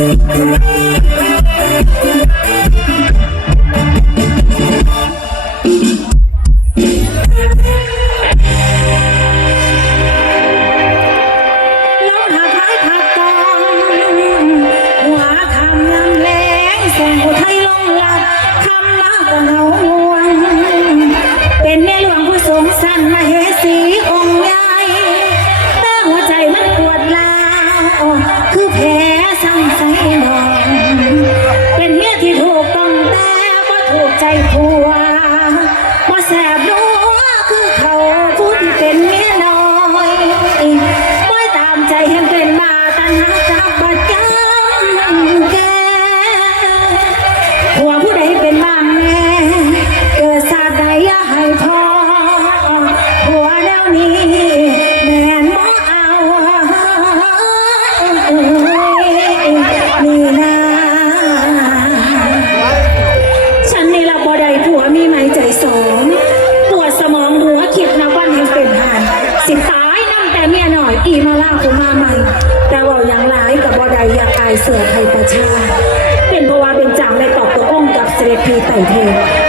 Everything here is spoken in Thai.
Thank you. ย็าอยู่ใต้ต้นมาตาไปอีมาล่าคุณมาใหม่แต่ว่าอย่างไรกับบอใดอยากอายเสือไทยประชา เป็นเพราะว่าเป็นจางในตอบตัวองกับเสด็จพีไต่เทพ